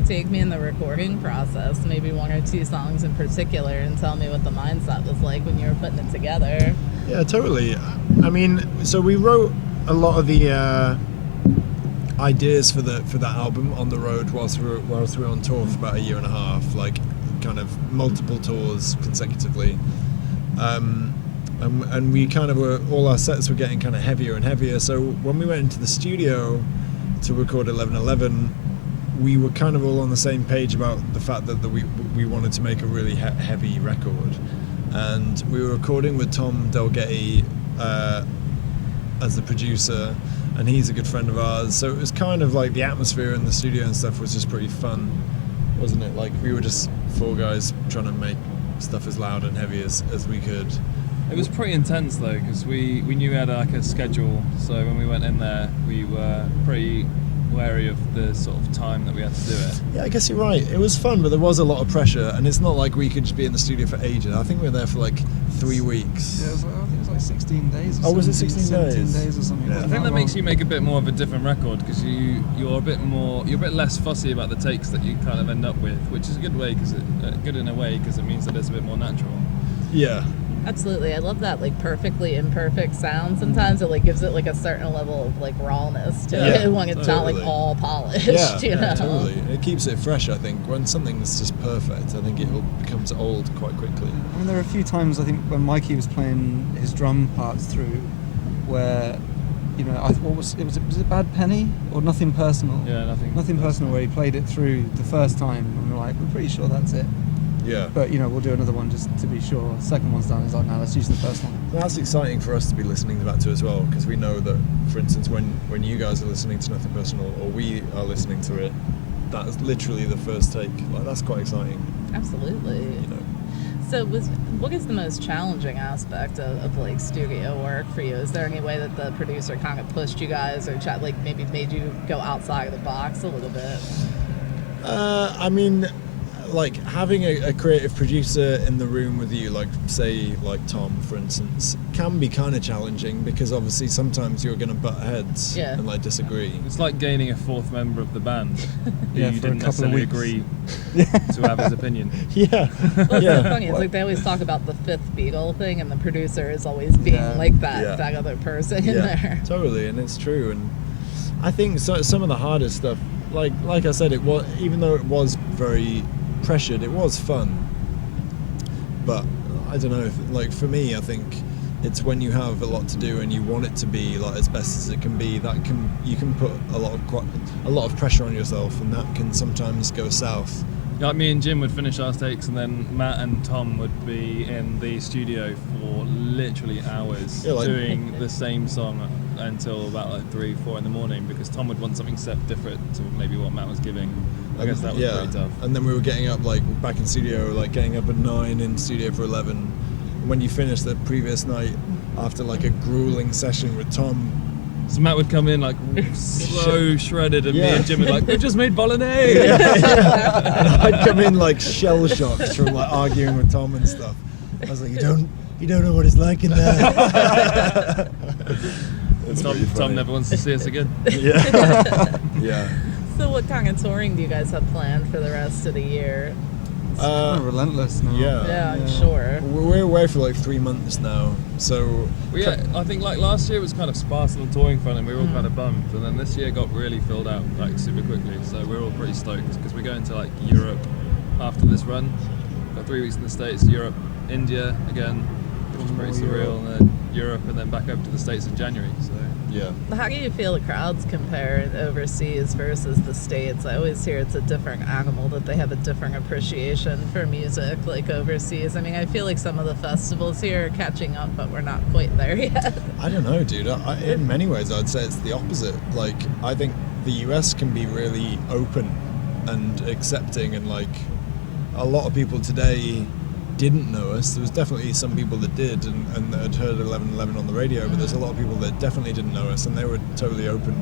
you take me in the recording process, maybe one or two songs in particular, and tell me what the mindset was like when you were putting it together? Yeah, totally. I mean, so we wrote a lot of the ideas for that album on the road whilst we were on tour for about a year and a half, like kind of multiple tours consecutively. And we kind of all our sets were getting kind of heavier and heavier. So when we went into the studio to record 1111, we were kind of all on the same page about the fact that we wanted to make a really heavy record. And we were recording with Tom Delgatti as the producer, and he's a good friend of ours. So it was kind of like the atmosphere in the studio and stuff was just pretty fun, wasn't it? Like we were just four guys trying to make stuff as loud and heavy as we could. It was pretty intense though, because we knew we had like a schedule, so when we went in there we were pretty wary of the sort of time that we had to do it. Yeah, I guess you're right. It was fun, but there was a lot of pressure, and it's not like we could just be in the studio for ages. I think we were there for like 3 weeks. Yeah, I think it was like 16 days or Oh, was it 16 days? 17 days or something. Yeah. I think that makes you make a bit more of a different record, because you're a bit less fussy about the takes that you kind of end up with, which is a good way, good in a way, because it means that it's a bit more natural. Yeah. Absolutely. I love that like perfectly imperfect sound. Sometimes it like gives it like a certain level of like rawness to it when it's not like all polished. Yeah, you know? totally. It keeps it fresh, I think. When something's just perfect, I think it becomes old quite quickly. I mean, there were a few times, I think, when Mikey was playing his drum parts through, where, you know, was it Bad Penny or Nothing Personal? Yeah, Nothing Personal, where he played it through the first time, and we're like, we're pretty sure that's it. Yeah. But, you know, we'll do another one just to be sure. Second one's done. He's like, no, let's use the first one. That's exciting for us to be listening to that too as well, because we know that, for instance, when you guys are listening to Nothing Personal, or we are listening to it, that's literally the first take. Like, that's quite exciting. Absolutely. You know. So what is the most challenging aspect of like studio work for you? Is there any way that the producer kind of pushed you guys or like maybe made you go outside of the box a little bit? I mean, like having a creative producer in the room with you, like say like Tom for instance, can be kind of challenging, because obviously sometimes you're going to butt heads and like disagree. It's like gaining a fourth member of the band who Yeah, you for a didn't couple of necessarily weeks. agree to have his opinion. Yeah. Well, it's so funny. It's like they always talk about the fifth Beatle thing, and the producer is always being like that other person in there. Totally, and it's true. And I think some of the hardest stuff, like I said, it was, even though it was very pressured, it was fun. But I don't know, like for me, I think it's when you have a lot to do and you want it to be like as best as it can be, you can put a lot of pressure on yourself, and that can sometimes go south. Like me and Jim would finish our takes, and then Matt and Tom would be in the studio for literally hours doing the same song until about like 3-4 in the morning, because Tom would want something set different to maybe what Matt was giving. I guess that was pretty tough. And then we were getting up, like back in studio, like getting up at 9 in studio for 11. When you finish the previous night after like a grueling session with Tom, so Matt would come in like so shredded, and me and Jim would like, we've just made bolognese. And I'd come in like shell shocked from like arguing with Tom and stuff. I was like, you don't know what it's like in there. Tom never wants to see us again. Yeah. So what kind of touring do you guys have planned for the rest of the year? It's kind of relentless now. Yeah, I'm sure. We're away for like 3 months now, so I think like last year was kind of sparse and touring fun, and we were all kind of bummed, and then this year got really filled out like super quickly, so we're all pretty stoked, because we're going to like Europe after this run. Got 3 weeks in the States, Europe, India again, which is pretty surreal, and then Europe, and then back over to the States in January. So yeah. How do you feel the crowds compare overseas versus the States? I always hear it's a different animal, that they have a different appreciation for music like overseas. I mean, I feel like some of the festivals here are catching up, but we're not quite there yet. I don't know, dude. In many ways, I'd say it's the opposite. Like, I think the US can be really open and accepting, and like a lot of people today didn't know us. There was definitely some people that did and that had heard 1111 on the radio, but there's a lot of people that definitely didn't know us, and they were totally open.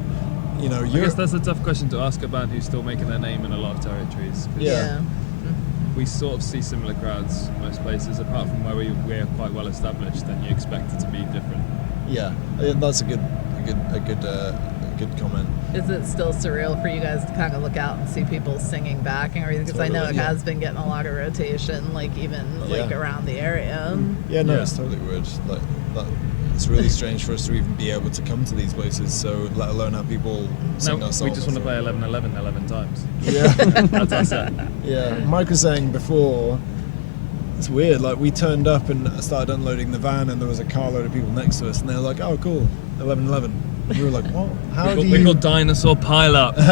You know, I guess that's a tough question to ask a band who's still making their name in a lot of territories. Yeah. We sort of see similar crowds most places, apart from where we're quite well established, then you expect it to be different. Yeah, that's a good good comment. Is it still surreal for you guys to kind of look out and see people singing back and everything? Because I know it Totally, yeah. has been getting a lot of rotation, like even like Yeah. around the area. Yeah, no, Yeah. it's totally weird. Like that, it's really strange for us to even be able to come to these places. So let alone have people sing No, our songs. we just want to play 11-11 11 times. Yeah, That's our set. yeah. Mike was saying before, it's weird. Like we turned up and started unloading the van, and there was a carload of people next to us, and they were like, "Oh, cool, 11-11." We were like, "What? How do We you?" call Dinosaur pile up. You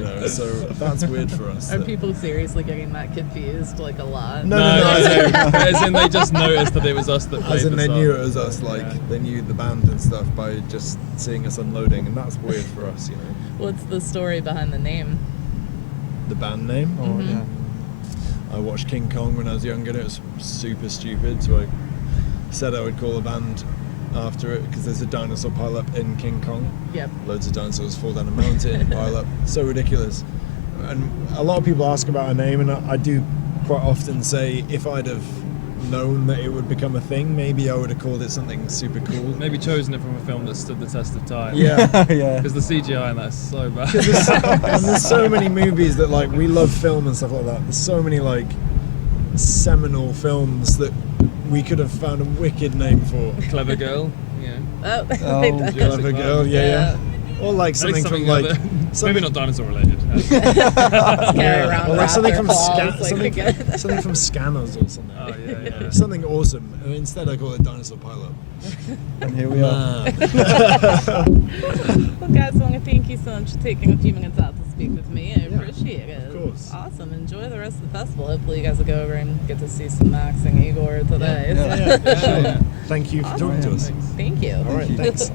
know, so that's weird for us. Are that- people seriously getting that confused like a lot? No, As in they just noticed that it was us that played As in the they song. knew it was us, like Yeah. they knew the band and stuff by just seeing us unloading, and that's weird for us, you know. What's the story behind the name? The band name. Or, Mhm. yeah. I watched King Kong when I was younger, and it was super stupid, so I said I would call a band after it because there's a dinosaur pile up in King Kong. Yep. Loads of dinosaurs fall down a mountain, pile up. So ridiculous. And a lot of people ask about our name, and I do quite often say if I'd have known that it would become a thing, maybe I would have called it something super cool. Maybe chosen it from a film that stood the test of time. Yeah. Yeah. Because the CGI in that's so bad. And there's so many movies that like we love film and stuff like that. There's so many like seminal films that we could have found a wicked name for. Clever Girl. Yeah. Oh, Oh, like that. Clever Girl, yeah. Or like At least something from like other- maybe not dinosaur related. Carry around or like something raptor from claws, like we get- something from Scanners or something. Oh yeah. Something awesome. And instead I call it Dinosaur Pile Up. And here we are. Man. Well, guys, I want to thank you so much for taking a few minutes out to speak with me. I Yeah, appreciate it. of course. Awesome. Enjoy the rest of the festival. Hopefully, you guys will go over and get to see some Max and Igor today. Yeah. Yeah, Yeah. sure. Thank you for talking to us. Thank you. All right, Thank you. thanks.